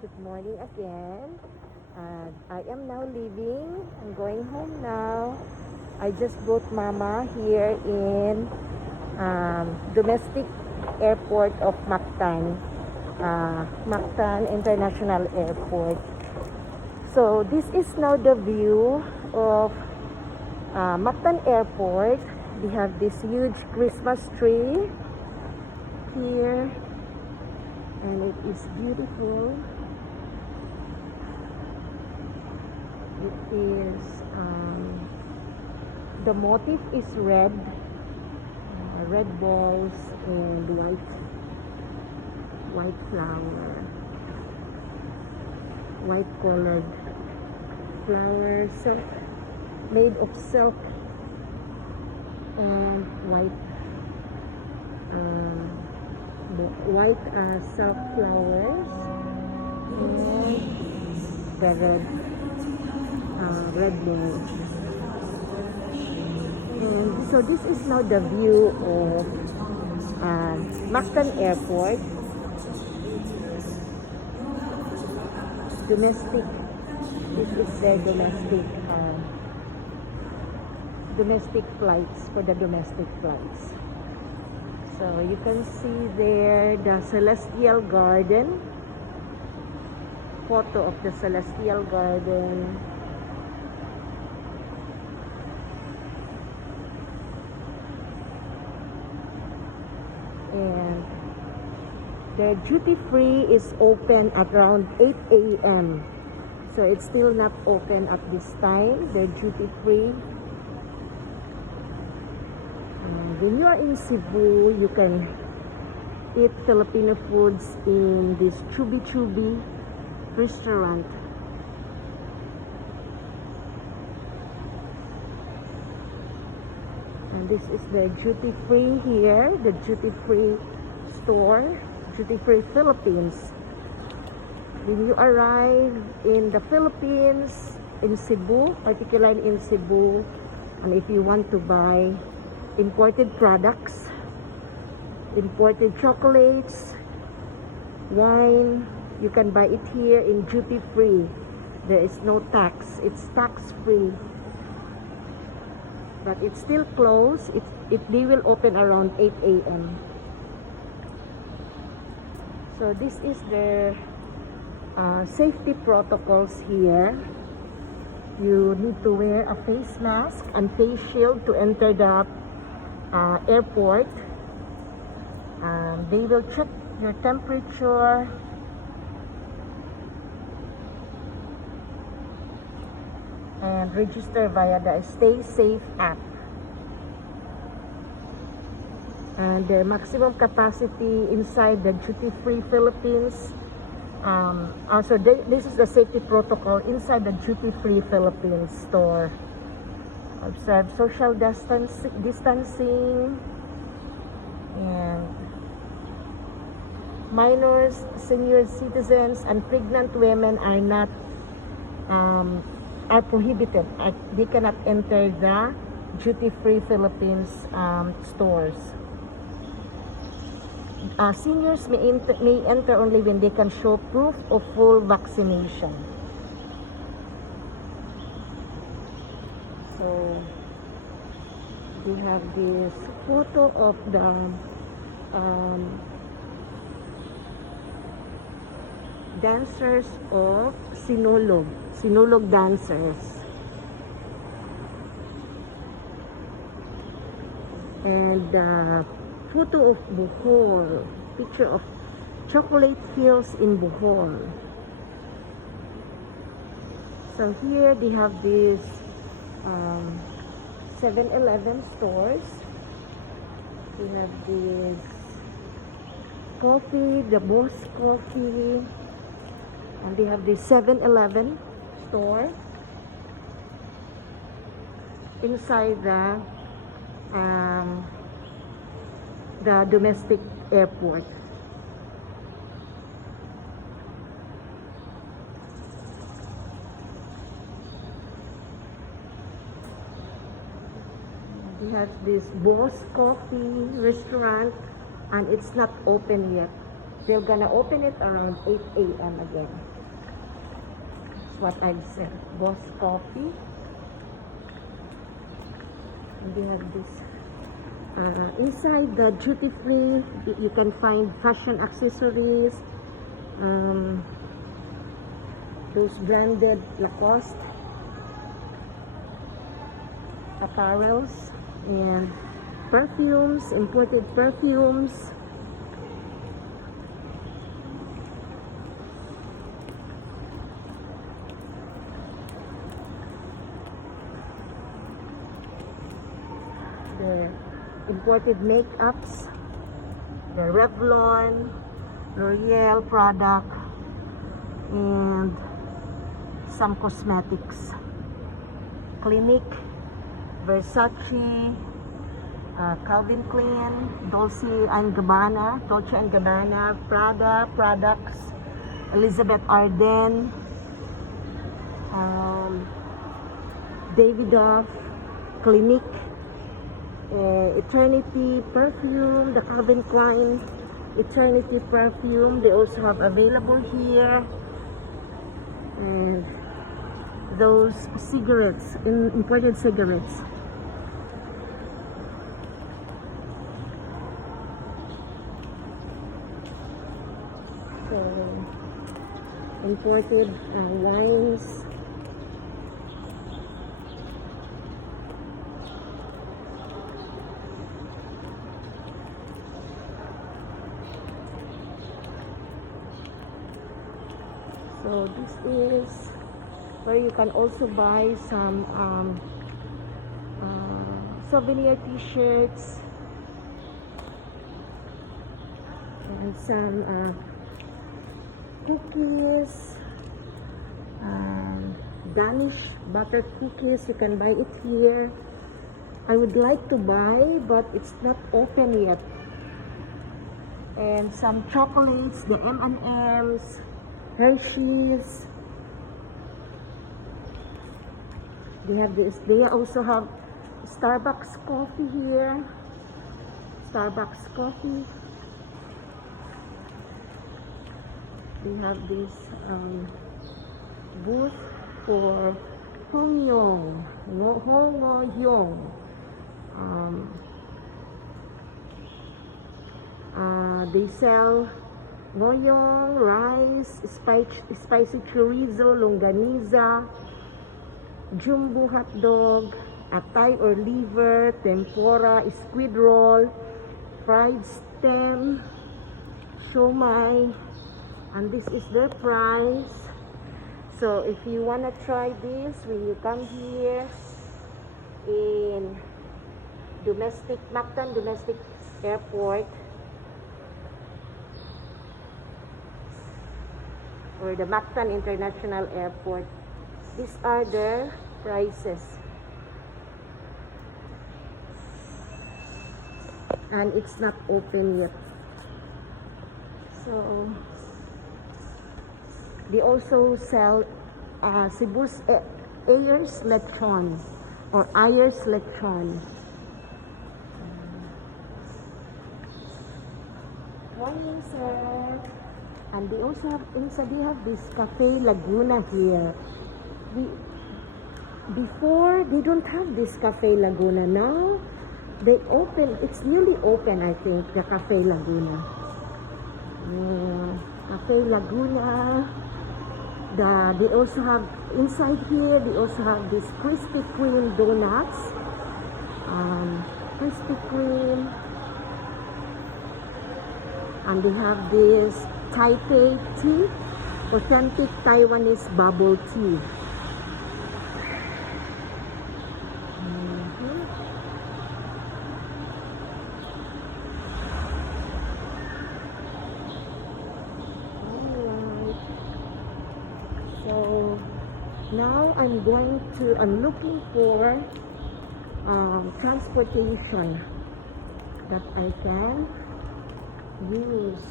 Good morning again. I am now leaving. I'm going home now. I just brought Mama here in domestic airport of Mactan. Mactan International Airport. So this is now the view of Mactan Airport. We have this huge Christmas tree here. And it is beautiful. It is the motif is red, red balls and white flower, white colored flowers, so made of silk and white silk flowers and the red balls. And so this is now the view of Mactan Airport. Domestic. This is the domestic flights, for the domestic flights. So you can see there the Celestial Garden, photo of the Celestial Garden. And the duty free is open at around 8 a.m. So it's still not open at this time, the duty free. When you are in Cebu, you can eat Filipino foods in this Chubi Chubi restaurant. And this is the duty free here, the duty free store, duty free Philippines. When you arrive in the Philippines, in Cebu, particularly in Cebu, and if you want to buy imported products, imported chocolates, wine, you can buy it here in duty free. There is no tax, it's tax free. But it's still closed. They will open around 8 a.m. So this is the safety protocols here. You need to wear a face mask and face shield to enter the airport. They will check your temperature, and register via the Stay Safe app. And the maximum capacity inside the duty-free Philippines. This is the safety protocol inside the duty-free Philippines store. Observe social distancing, and minors, senior citizens, and pregnant women are not are prohibited. They cannot enter the duty-free Philippines stores. Seniors may enter only when they can show proof of full vaccination. So we have this photo of the dancers of Sinulog dancers. And photo of Bohol, picture of chocolate fields in Bohol. So here they have these 7-Eleven stores. We have this coffee, the Boss Coffee, and they have this 7-Eleven store inside the domestic airport. We have this Boss Coffee restaurant, and it's not open yet. They're gonna open it around 8 a.m. again. That's what I've said. Boss Coffee. And they have this. Inside the duty free, you can find fashion accessories. Those branded Lacoste apparels and perfumes, imported perfumes. The imported makeups, the Revlon, L'Oreal product, and some cosmetics. Clinique, Versace, Calvin Klein, Dolce and Gabbana, Prada products, Elizabeth Arden, Davidoff, Clinique, Eternity perfume, the Calvin Klein Eternity perfume. They also have available here, and those cigarettes, imported cigarettes. So, imported wines. So this is where you can also buy some souvenir t-shirts and some cookies, Danish butter cookies. You can buy it here. I would like to buy, but it's not open yet. And some chocolates, the M&M's, Hershey's. They have this. They also have Starbucks coffee here. Starbucks coffee. They have this booth for Hongyong. They sell ngoyong, rice, spicy chorizo, longaniza, jumbo hot dog, atay or liver, tempura, squid roll, fried stem, siomai, and this is their price. So if you want to try this, when you come here in Mactan Domestic Airport, or the Mactan International Airport, these are their prices. And it's not open yet. So they also sell Cebu's Ayers Lechon or Ayers Lechon. Morning, sir. And they also have, inside they have this Cafe Laguna here. Before, they don't have this Cafe Laguna. Now, they open, it's newly open, I think, the Cafe Laguna. Cafe Laguna. They also have, inside here, they also have this Krispy Kreme donuts. Krispy Kreme. And they have this Taipei tea, authentic Taiwanese bubble tea. Alright. So now I'm looking for transportation that I can use.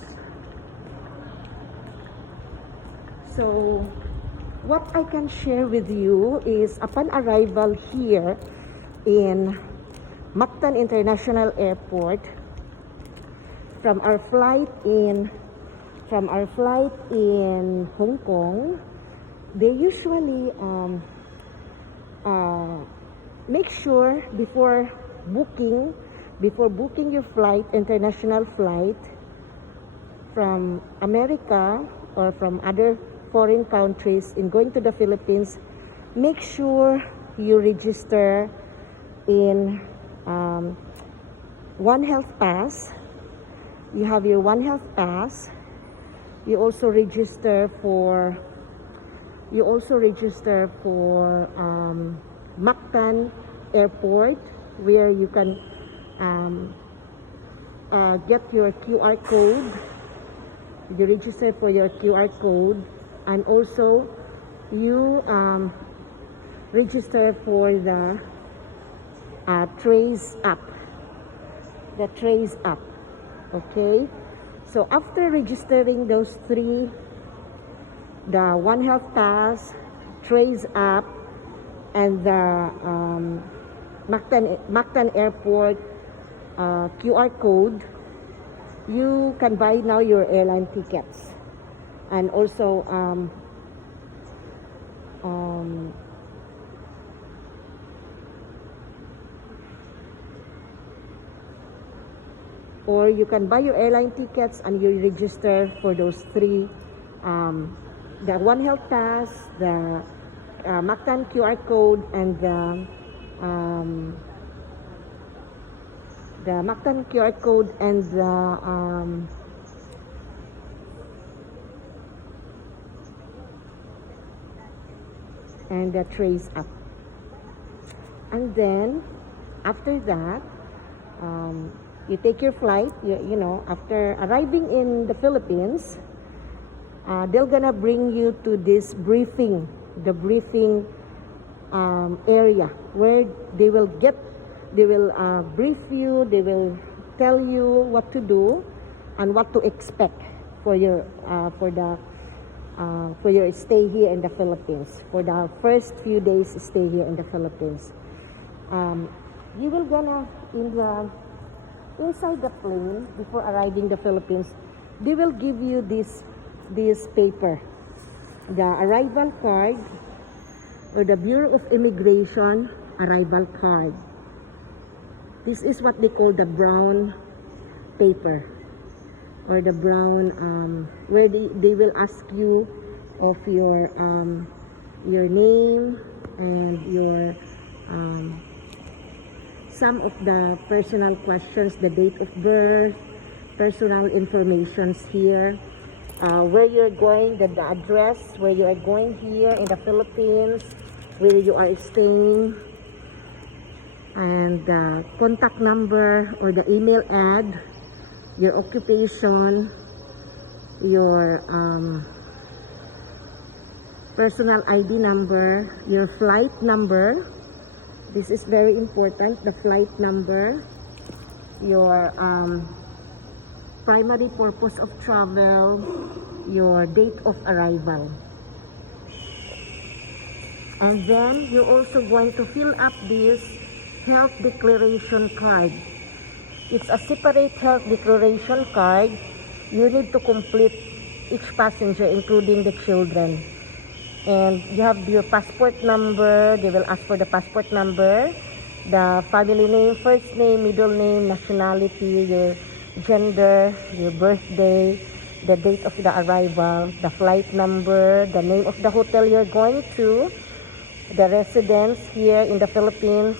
So what I can share with you is, upon arrival here in Mactan International Airport, from our flight in from our flight in Hong Kong, they usually make sure before booking your flight, international flight from America or from other foreign countries in going to the Philippines, make sure you register in One Health Pass. You have your One Health Pass. You also register for Mactan Airport, where you can get your QR code. You register for your QR code, and also you register for the Trace app. The Trace app. Okay? So after registering those three, the One Health Pass, Trace app, and the Mactan Airport QR code, you can buy now your airline tickets. And also or you can buy your airline tickets and you register for those three, the One Health Pass, the Mactan QR code, and the Mactan QR code and the Trace app. And then after that, you take your flight. You know, after arriving in the Philippines, they're gonna bring you to this briefing, the briefing area, where they will brief you. They will tell you what to do and what to expect for your stay here in the Philippines, for the first few days stay here in the Philippines. You will gonna inside the plane before arriving in the Philippines, they will give you this paper, the arrival card, or the Bureau of Immigration arrival card. This is what they call the brown paper, or the brown where they will ask you of your name and your some of the personal questions, the date of birth, personal informations here, where you're going, the address where you are going here in the Philippines, where you are staying, and the contact number or the email ad, your occupation, your personal ID number, your flight number. This is very important, the flight number, your primary purpose of travel, your date of arrival. And then you're also going to fill up this health declaration card. It's a separate health declaration card. You need to complete each passenger, including the children. And you have your passport number. They will ask for the passport number, the family name, first name, middle name, nationality, your gender, your birthday, the date of the arrival, the flight number, the name of the hotel you're going to, the residence here in the Philippines,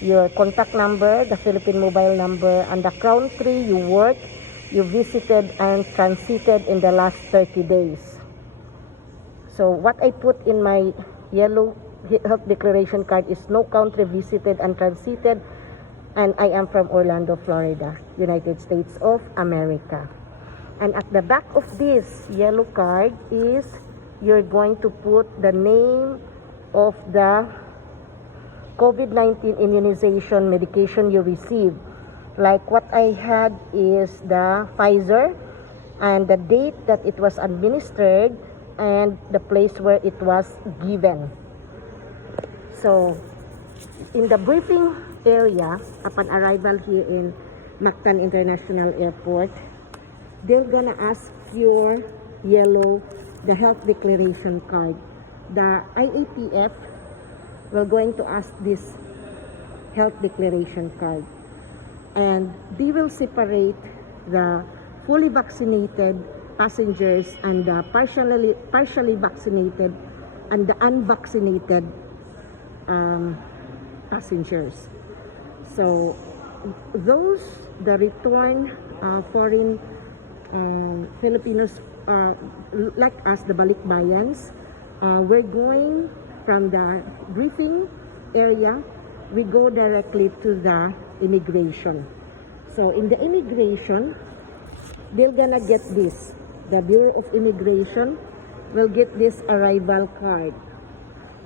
your contact number, the Philippine mobile number, and the country you work, you visited and transited in the last 30 days. So what I put in my yellow health declaration card is no country visited and transited, and I am from Orlando, Florida, United States of America. And at the back of this yellow card is you're going to put the name of the COVID-19 immunization medication you received. Like what I had is the Pfizer, and the date that it was administered, and the place where it was given. So, in the briefing area, upon arrival here in Mactan International Airport, they're gonna ask your yellow, the health declaration card. The IATF will going to ask this health declaration card, and they will separate the fully vaccinated passengers and the partially vaccinated and the unvaccinated passengers. So those, the return foreign Filipinos like us, the balikbayans, we're going from the briefing area, we go directly to the immigration. So in the immigration, they're gonna get this. The Bureau of Immigration will get this arrival card,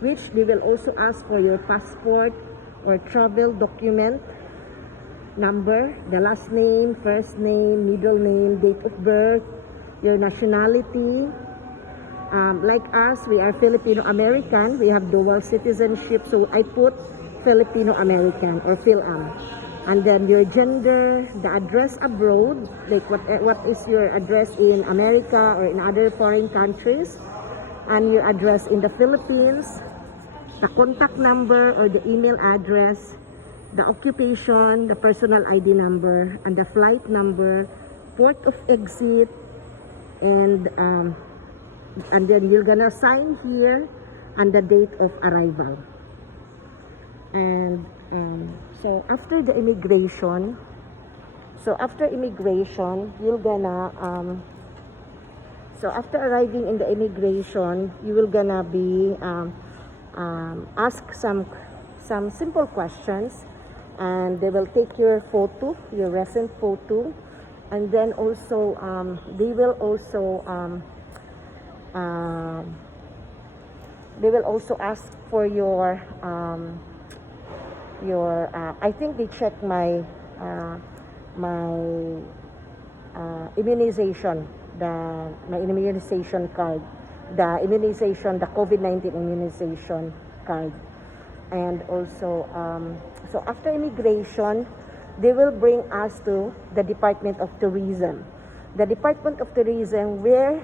which they will also ask for your passport or travel document number, the last name, first name, middle name, date of birth, your nationality. Like us, we are Filipino-American. We have dual citizenship, so I put Filipino-American or PhilAm. And then your gender, the address abroad, like what is your address in America or in other foreign countries, and your address in the Philippines, the contact number or the email address, the occupation, the personal ID number, and the flight number, port of exit, and then you're gonna sign here and the date of arrival. And so after the immigration, you're gonna so after arriving in the immigration, you will gonna be ask some simple questions, and they will take your photo, your recent photo, and then also they will also ask for your I think they check my immunization, my immunization card, the COVID-19 immunization card. And also so after immigration, they will bring us to the Department of Tourism. The Department of Tourism, where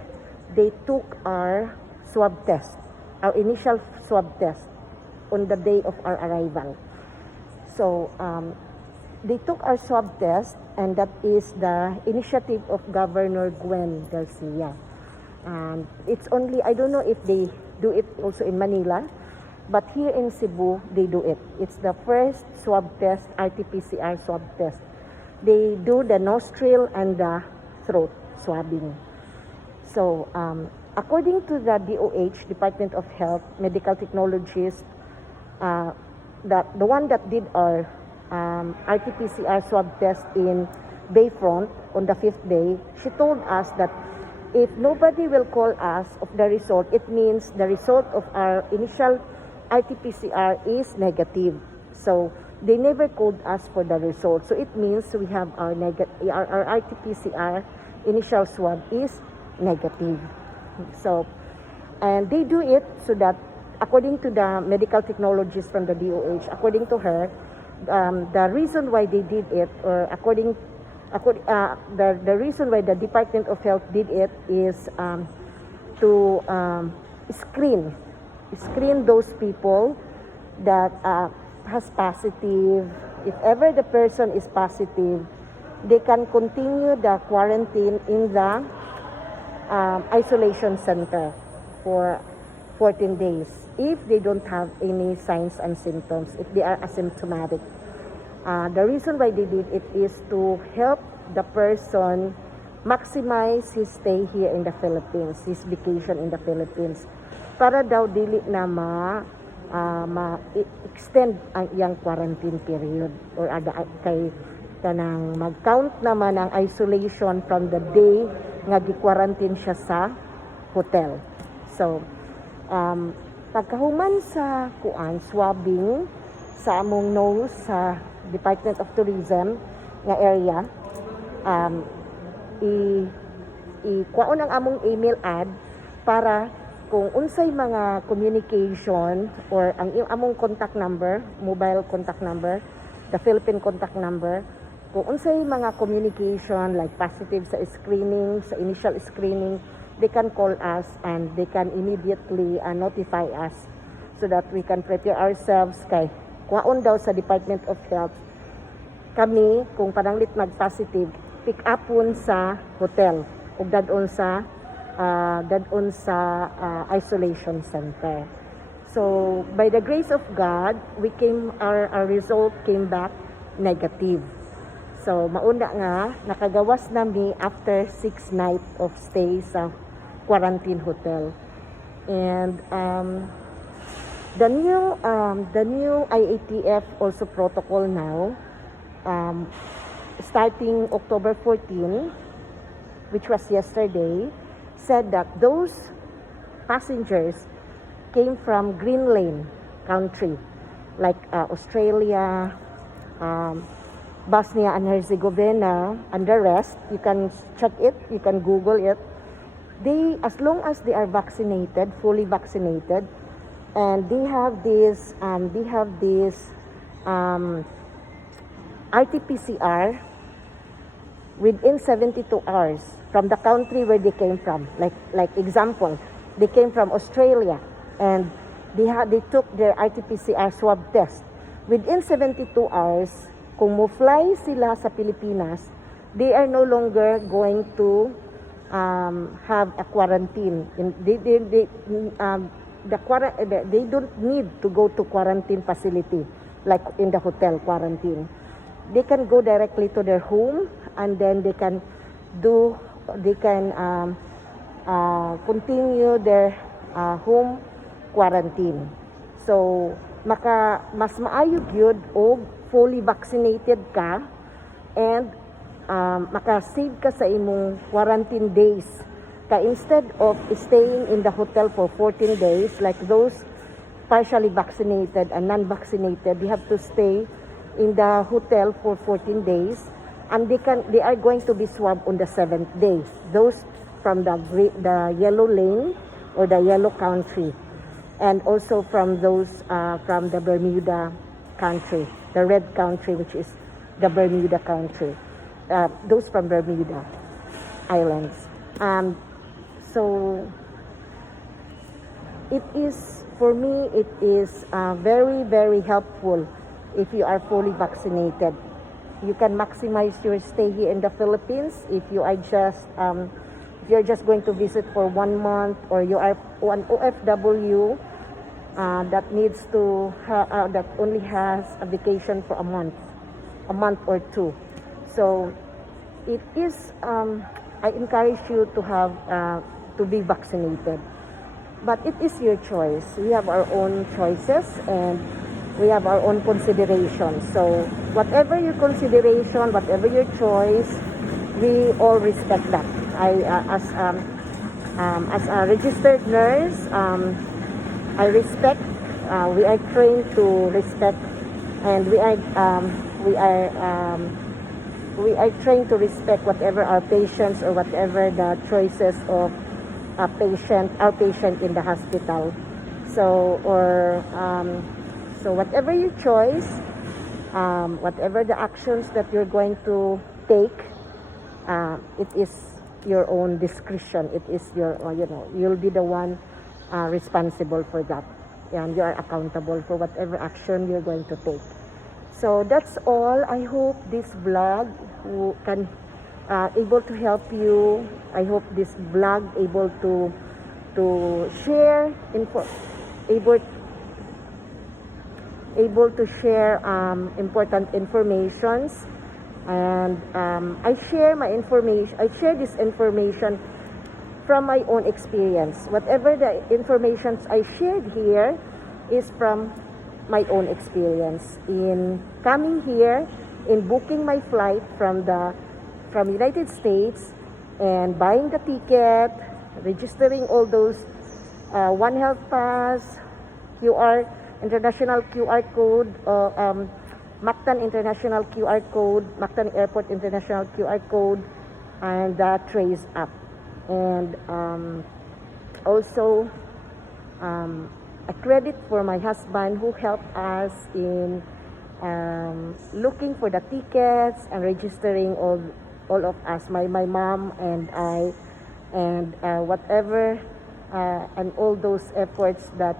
they took our swab test, our initial swab test on the day of our arrival. So they took our swab test, and that is the initiative of Governor Gwen Garcia. And it's only, I don't know if they do it also in Manila, but here in Cebu, they do it. It's the first swab test, RT-PCR swab test. They do the nostril and the throat swabbing. So according to the DOH, Department of Health, Medical Technologies, the one that did our RT-PCR swab test in Bayfront on the 5th day, she told us that if nobody will call us of the result, it means the result of our initial RT-PCR is negative. So they never called us for the result. So it means we have our RT-PCR initial swab is negative. So, and they do it so that, according to the medical technologists from the DOH, according to her, the reason why they did it, or the reason why the Department of Health did it is to screen those people that has positive. If ever the person is positive, they can continue the quarantine in the isolation center for 14 days if they don't have any signs and symptoms, if they are asymptomatic. The reason why they did it is to help the person maximize his stay here in the Philippines, his vacation in the Philippines, para daw dili na ma-extend ang iyang quarantine period, or kay kanang mag-count naman ang isolation from the day nga gi-quarantine siya sa hotel. So pagkahuman sa swabbing sa among nose sa Department of Tourism nga area, kuhaon ang among email ad para kung unsay mga communication or ang among contact number, mobile contact number, the Philippine contact number, kung unsay mga communication like positive sa screening, sa initial screening, they can call us and they can immediately notify us so that we can prepare ourselves kay kuhaon daw sa Department of Health kami kung pananglit mag-positive pick upon sa hotel ug dadon sa isolation center. So by the grace of God, our result came back negative. So mauna nga nakagawas nami after 6 nights of stay sa quarantine hotel. And the new IATF also protocol now, starting October 14, which was yesterday, said that those passengers came from Green Lane country, like Australia, Bosnia and Herzegovina, and the rest. You can check it, you can Google it. They, as long as they are vaccinated, fully vaccinated, and they have this RT-PCR within 72 hours from the country where they came from. Like example, they came from Australia and they took their RT-PCR swab test. Within 72 hours, kung mo-fly sila sa Pilipinas, they are no longer going to have a quarantine. They don't need to go to quarantine facility like in the hotel quarantine. They can go directly to their home and then they can continue their home quarantine. So mas maayo gyud og fully vaccinated ka and maka-save ka sa imong quarantine days. Instead of staying in the hotel for 14 days, like those partially vaccinated and non-vaccinated, they have to stay in the hotel for 14 days, and they are going to be swabbed on the 7th day. Those from the yellow lane or the yellow country, and also from those from the Bermuda country, the red country, which is the Bermuda country. Those from Bermuda Islands. So it is, for me, it is very, very helpful if you are fully vaccinated. You can maximize your stay here in the Philippines if you are just if you're just going to visit for 1 month, or you are an OFW that needs to that only has a vacation for a month or two. So it is I encourage you to have to be vaccinated, but it is your choice. We have our own choices and we have our own considerations. So whatever your consideration, whatever your choice, we all respect that. As a registered nurse, I respect. We are trained to respect, and we are trained to respect whatever our patients or whatever the choices of our patient in the hospital. So so whatever your choice, whatever the actions that you're going to take, it is your own discretion. It is your, you'll be the one responsible for that, and you are accountable for whatever action you're going to take. So that's all. I hope this vlog can able to help you. I hope this vlog able to share able to share important informations, and I share this information from my own experience. Whatever the information I shared here is from my own experience in coming here, in booking my flight from United States, and buying the ticket, registering all those One Health Pass, international QR code, Mactan International QR code, Mactan Airport International QR code, and the Trace app. And also a credit for my husband who helped us in looking for the tickets and registering all of us, my mom and I, and whatever and all those efforts that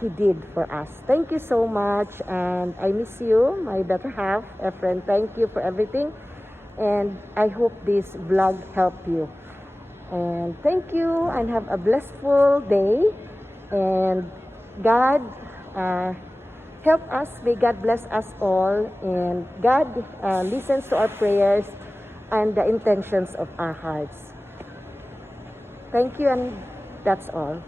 he did for us. Thank you so much, and I miss you, my better half, Efren. Thank you for everything, and I hope this vlog helped you. And thank you, and have a blissful day, and God help us. May God bless us all, and God listens to our prayers and the intentions of our hearts. Thank you, and that's all.